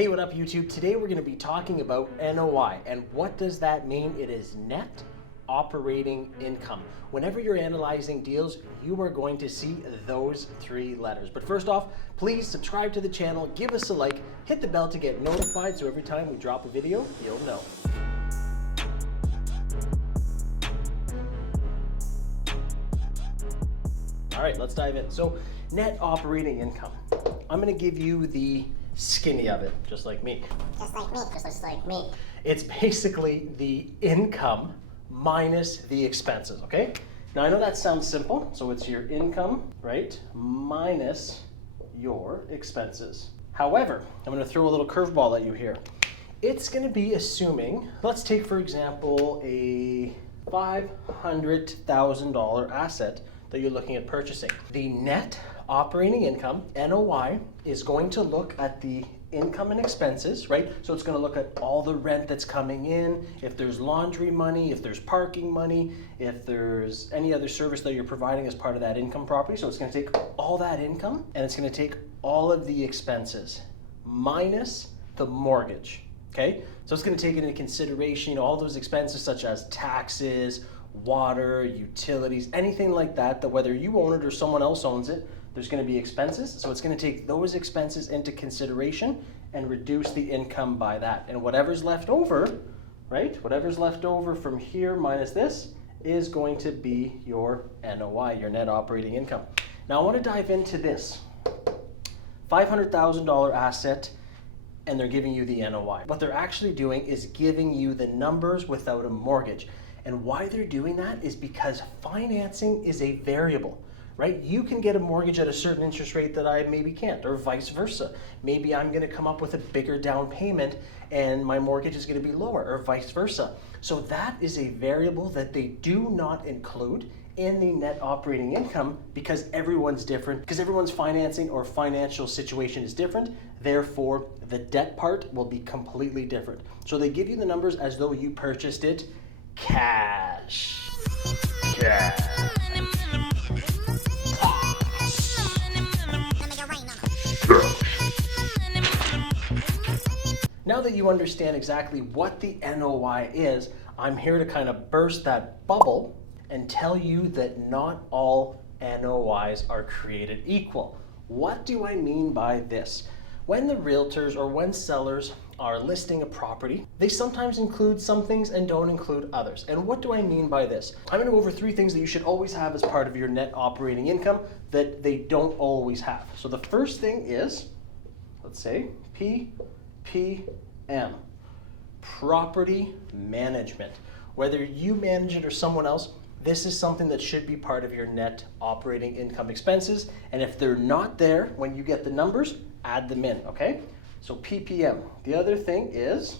Hey, what up YouTube? Today we're going to be talking about NOI. And what does that mean? It is net operating income. Whenever you're analyzing deals, you are going to see those three letters. But first off, please subscribe to the channel, give us a like, hit the bell to get notified so every time we drop a video, you'll know. All right, let's dive in. So net operating income. I'm going to give you the skinny of it, just like me. Just like me. It's basically the income minus the expenses, okay? Now I know that sounds simple, so it's your income, right, minus your expenses. However, I'm gonna throw a little curveball at you here. It's gonna be assuming, let's take for example a $500,000 asset that you're looking at purchasing. The net operating income, NOI, is going to look at the income and expenses, right? So it's going to look at all the rent that's coming in, if there's laundry money, if there's parking money, if there's any other service that you're providing as part of that income property. So it's going to take all that income and it's going to take all of the expenses minus the mortgage, okay? So it's going to take into consideration all those expenses such as taxes, water, utilities, anything like that, that whether you own it or someone else owns it, there's going to be expenses. So it's going to take those expenses into consideration and reduce the income by that. And whatever's left over, right? Whatever's left over from here minus this is going to be your NOI, your net operating income. Now I want to dive into this. $500,000 asset, and they're giving you the NOI. What they're actually doing is giving you the numbers without a mortgage. And why they're doing that is because financing is a variable, right? You can get a mortgage at a certain interest rate that I maybe can't, or vice versa. Maybe I'm going to come up with a bigger down payment and my mortgage is going to be lower, or vice versa. So that is a variable that they do not include in the net operating income because everyone's different, because everyone's financing or financial situation is different. Therefore, the debt part will be completely different. So they give you the numbers as though you purchased it cash. Now that you understand exactly what the NOI is, I'm here to kind of burst that bubble and tell you that not all NOIs are created equal. What do I mean by this? When the realtors or when sellers are listing a property, they sometimes include some things and don't include others. And what do I mean by this? I'm going to go over three things that you should always have as part of your net operating income that they don't always have. So the first thing is, let's say, PPM, property management. Whether you manage it or someone else, this is something that should be part of your net operating income expenses. And if they're not there when you get the numbers, add them in, okay? So PPM. The other thing is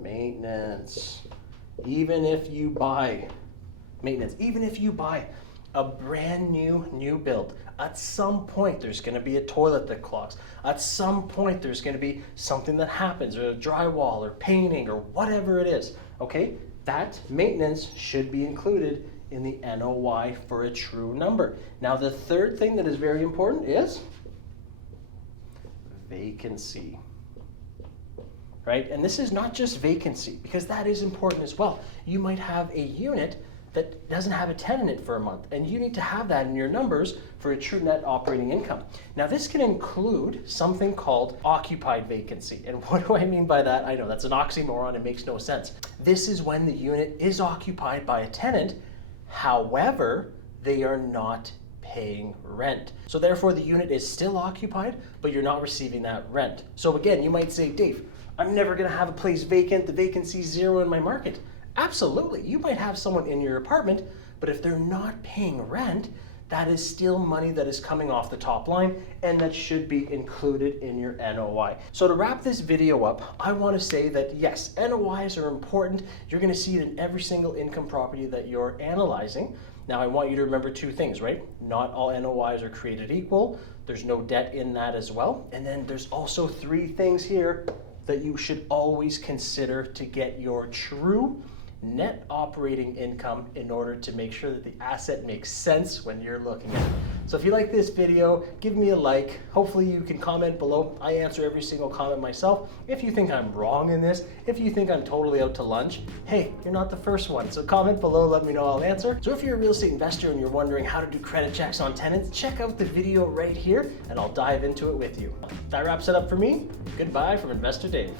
maintenance. Even if you buy maintenance, even if you buy a brand new build, at some point there's going to be a toilet that clogs. At some point there's going to be something that happens, or drywall or painting or whatever it is, okay? That maintenance should be included in the NOI for a true number. Now the third thing that is very important is vacancy, right? And this is not just vacancy, because that is important as well. You might have a unit that doesn't have a tenant in it for a month, and you need to have that in your numbers for a true net operating income. Now this can include something called occupied vacancy. And what do I mean by that? I know that's an oxymoron, it makes no sense. This is when the unit is occupied by a tenant, however, they are not paying rent. So therefore the unit is still occupied, but you're not receiving that rent. So again, you might say, Dave, I'm never gonna have a place vacant, the vacancy is zero in my market. Absolutely, you might have someone in your apartment, but if they're not paying rent, that is still money that is coming off the top line, and that should be included in your NOI. So to wrap this video up, I want to say that yes, NOIs are important. You're going to see it in every single income property that you're analyzing. Now I want you to remember two things, right? Not all NOIs are created equal. There's no debt in that as well. And then there's also three things here that you should always consider to get your true net operating income in order to make sure that the asset makes sense when you're looking at it. So if you like this video, give me a like. Hopefully you can comment below. I answer every single comment myself. If you think I'm wrong in this, if you think I'm totally out to lunch, hey, you're not the first one. So comment below, let me know, I'll answer. So if you're a real estate investor and you're wondering how to do credit checks on tenants, check out the video right here and I'll dive into it with you. That wraps it up for me. Goodbye from Investor Dave.